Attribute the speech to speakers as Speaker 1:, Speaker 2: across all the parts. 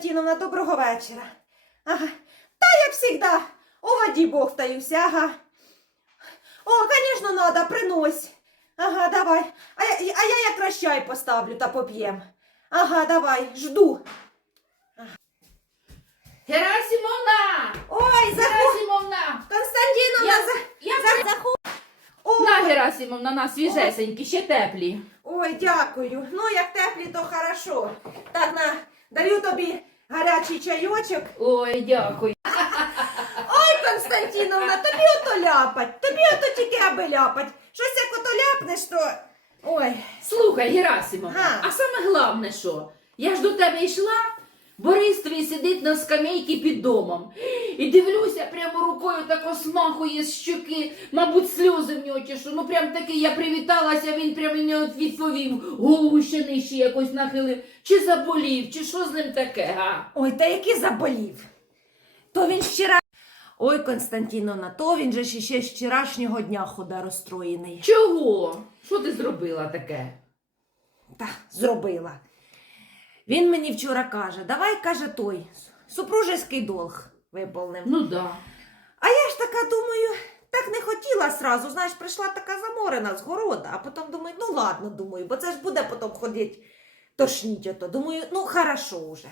Speaker 1: Константиновна, доброго вечора. Ага. Та як завжди, у воді Бог таюся, ага. О, звісно, надо, принось. Ага, давай. А я, а я якраз чай поставлю та поп'єм. Ага, давай, жду.
Speaker 2: Герасимовна!
Speaker 1: Ой, заходь.
Speaker 2: Герасимовна!
Speaker 1: Константиновна,
Speaker 2: Я-
Speaker 1: за...
Speaker 2: я-
Speaker 1: за... заходь. Ой,
Speaker 2: На, Герасимовна, на свіжесенькі, ще теплі.
Speaker 1: ой, дякую. Ну, як теплі, то хорошо. Так, на, даю тобі гарячий чайочок.
Speaker 2: Ой, дякую.
Speaker 1: Ой, Константиновна, тобі ото ляпать, тобі ото тільки аби ляпать. Щось як ото ляпнеш, то. Ой.
Speaker 2: Слухай, Герасимовна,
Speaker 1: Га.
Speaker 2: а саме головне що? Я ж до тебе йшла, Борис твій сидить на скамейці під домом. І дивлюся, прямо рукою так осмахує з щоки, мабуть, сльози в нього чи що. Ну прям такий, я привіталася, він прям і не відповів, голову ще нижче якось нахилив. Чи заболів, чи що з ним таке, га?
Speaker 1: Ой, та який заболів. То він вчора. Ой, Константиновна, то він же ж ще з вчорашнього дня хода розстроєний.
Speaker 2: Чого? Що ти зробила таке?
Speaker 1: Та зробила. Він мені вчора каже, давай, каже, той, супружеський долг виповнив.
Speaker 2: Ну да.
Speaker 1: А я ж така думаю, так не хотіла сразу. Знаєш, прийшла така заморена з города, а потім думаю, ну ладно, думаю, бо це ж буде потім ходити тошніть ото. Думаю, ну хорошо уже.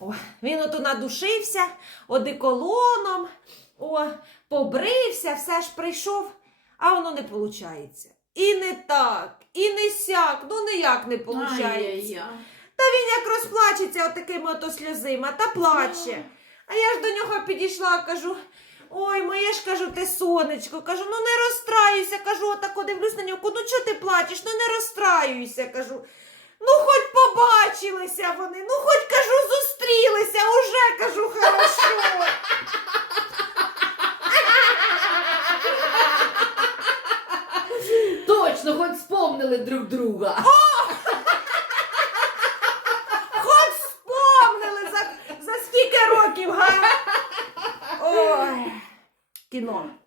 Speaker 1: О, він ото надушився одеколоном, о, побрився, все ж прийшов, а воно не виходить. І не так, і не сяк, ну ніяк не виходить. Та він як розплачеться отакими ото сльозима, та плаче. А я ж до нього підійшла, кажу. Ой, моє ж кажу, ти сонечко, кажу, ну не розстраюйся, кажу, отако дивлюсь на нього, ну чого ти плачеш, ну не розстраюйся, кажу. Ну, хоч побачилися вони, ну хоч кажу, зустрілися, уже кажу, хорошо.
Speaker 2: Точно, хоч вспомнили друг друга.
Speaker 1: Хоч вспомнили за, за скільки